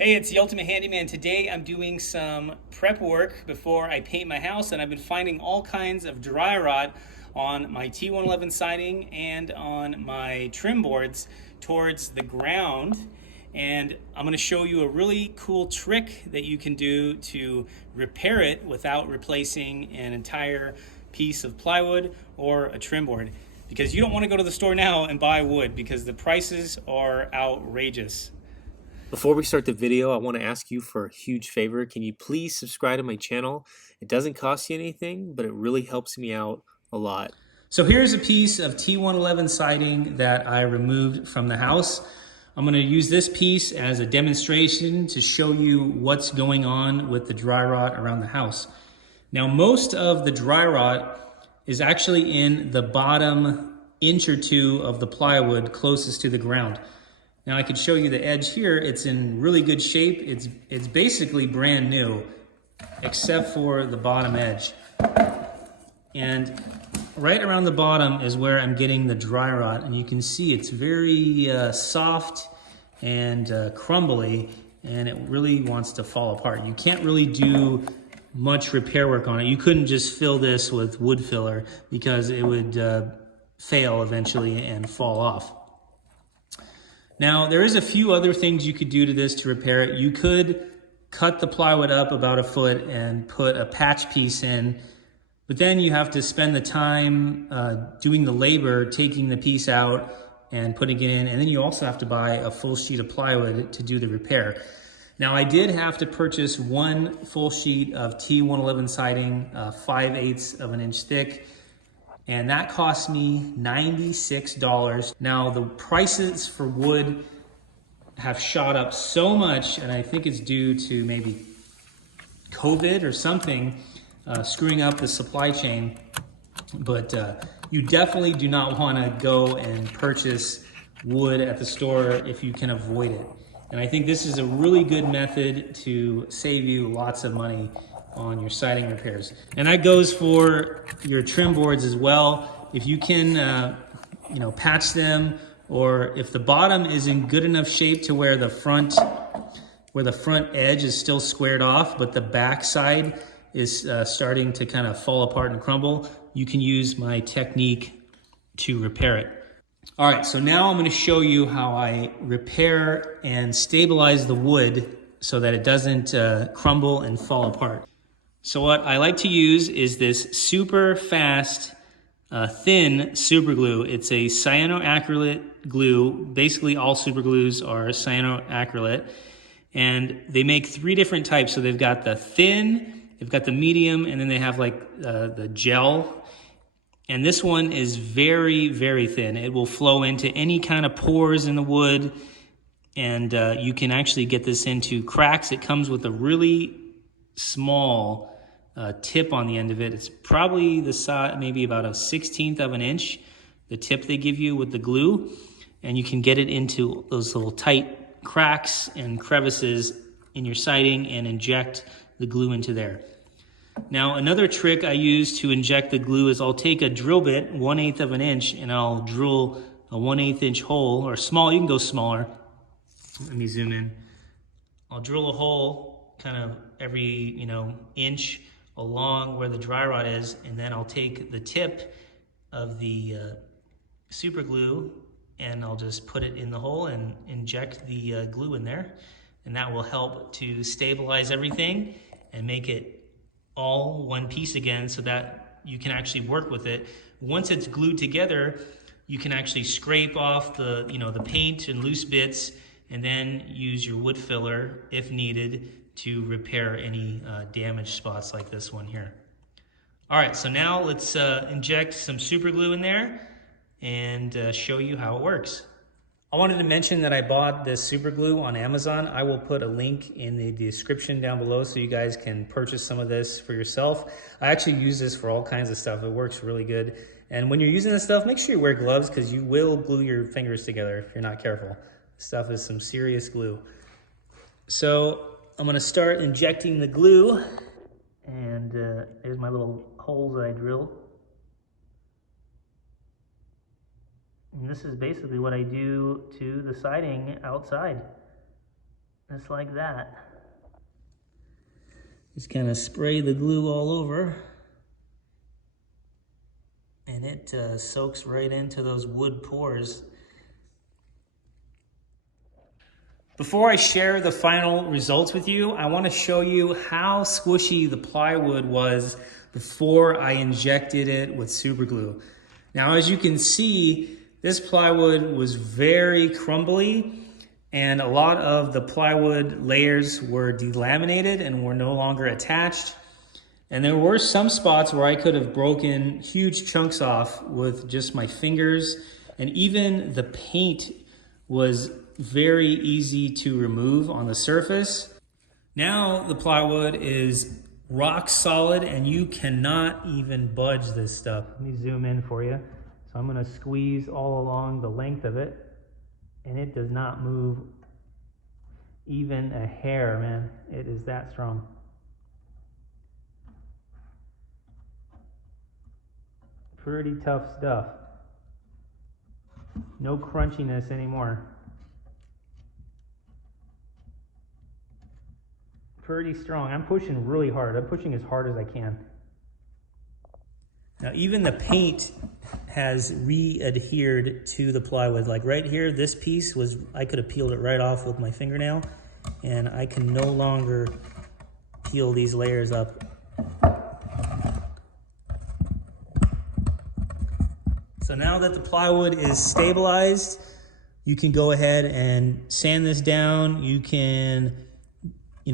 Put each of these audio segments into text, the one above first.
Hey, it's the Ultimate Handyman. Today I'm doing some prep work before I paint my house, and I've been finding all kinds of dry rot on my T111 siding and on my trim boards towards the ground. And I'm going to show you a really cool trick that you can do to repair it without replacing an entire piece of plywood or a trim board. Because you don't want to go to the store now and buy wood because the prices are outrageous. Before we start the video, I want to ask you for a huge favor. Can you please subscribe to my channel? It doesn't cost you anything, but it really helps me out a lot. So here's a piece of T111 siding that I removed from the house. I'm going to use this piece as a demonstration to show you what's going on with the dry rot around the house. Now, most of the dry rot is actually in the bottom inch or two of the plywood closest to the ground. Now I could show you the edge here. It's in really good shape. It's basically brand new, except for the bottom edge. And right around the bottom is where I'm getting the dry rot, and you can see it's very soft and crumbly, and it really wants to fall apart. You can't really do much repair work on it. You couldn't just fill this with wood filler because it would fail eventually and fall off. Now, there is a few other things you could do to this to repair it. You could cut the plywood up about a foot and put a patch piece in, but then you have to spend the time doing the labor, taking the piece out and putting it in, and then you also have to buy a full sheet of plywood to do the repair. Now, I did have to purchase one full sheet of T111 siding, 5/8 of an inch thick, and that cost me $96. Now, the prices for wood have shot up so much, and I think it's due to maybe COVID or something screwing up the supply chain. But you definitely do not want to go and purchase wood at the store if you can avoid it. And I think this is a really good method to save you lots of money on your siding repairs. And that goes for your trim boards as well. If you can, patch them, or if the bottom is in good enough shape to where the front edge is still squared off, but the back side is starting to kind of fall apart and crumble, you can use my technique to repair it. All right, so now I'm going to show you how I repair and stabilize the wood so that it doesn't crumble and fall apart. So what I like to use is this super fast, thin super glue. It's a cyanoacrylate glue. Basically, all super glues are cyanoacrylate. And they make three different types. So they've got the thin, they've got the medium, and then they have like the gel. And this one is very, very thin. It will flow into any kind of pores in the wood. And you can actually get this into cracks. It comes with a really small tip on the end of it. It's probably the size, maybe about a 1/16 of an inch, the tip they give you with the glue. And you can get it into those little tight cracks and crevices in your siding and inject the glue into there. Now, another trick I use to inject the glue is I'll take a drill bit, 1/8 of an inch, and I'll drill a 1/8 inch hole, or small, you can go smaller. Let me zoom in. I'll drill a hole kind of every, inch along where the dry rot is, and then I'll take the tip of the super glue and I'll just put it in the hole and inject the glue in there. And that will help to stabilize everything and make it all one piece again so that you can actually work with it. Once it's glued together, you can actually scrape off the paint and loose bits and then use your wood filler if needed to repair any damaged spots like this one here. All right, so now let's inject some super glue in there and show you how it works. I wanted to mention that I bought this super glue on Amazon. I will put a link in the description down below so you guys can purchase some of this for yourself. I actually use this for all kinds of stuff. It works really good. And when you're using this stuff, make sure you wear gloves because you will glue your fingers together if you're not careful. This stuff is some serious glue. So I'm gonna start injecting the glue, and there's my little holes that I drilled. And this is basically what I do to the siding outside. Just like that. Just kind of spray the glue all over. And it soaks right into those wood pores. Before I share the final results with you, I want to show you how squishy the plywood was before I injected it with super glue. Now, as you can see, this plywood was very crumbly, and a lot of the plywood layers were delaminated and were no longer attached. And there were some spots where I could have broken huge chunks off with just my fingers, and even the paint was very easy to remove on the surface. Now the plywood is rock solid and you cannot even budge this stuff. Let me zoom in for you. So I'm gonna squeeze all along the length of it, and it does not move even a hair, man. It is that strong. Pretty tough stuff. No crunchiness anymore. Pretty strong. I'm pushing really hard. I'm pushing as hard as I can. Now even the paint has re-adhered to the plywood. Like right here, this piece was, I could have peeled it right off with my fingernail, and I can no longer peel these layers up. So now that the plywood is stabilized, you can go ahead and sand this down. You can,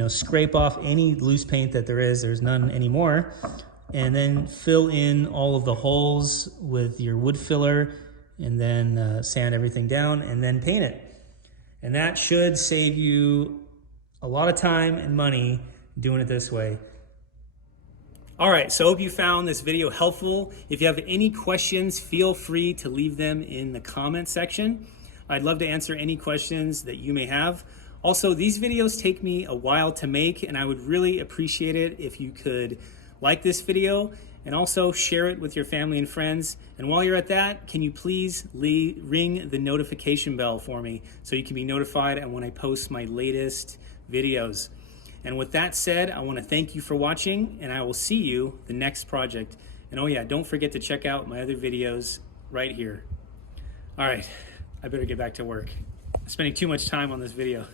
scrape off any loose paint that there is. There's none anymore. And then fill in all of the holes with your wood filler, and then sand everything down and then paint it. And that should save you a lot of time and money doing it this way. All right, so I hope you found this video helpful. If you have any questions, feel free to leave them in the comment section. I'd love to answer any questions that you may have. Also, these videos take me a while to make, and I would really appreciate it if you could like this video and also share it with your family and friends. And while you're at that, can you please ring the notification bell for me so you can be notified when I post my latest videos. And with that said, I want to thank you for watching, and I will see you the next project. And oh yeah, don't forget to check out my other videos right here. All right, I better get back to work. I'm spending too much time on this video.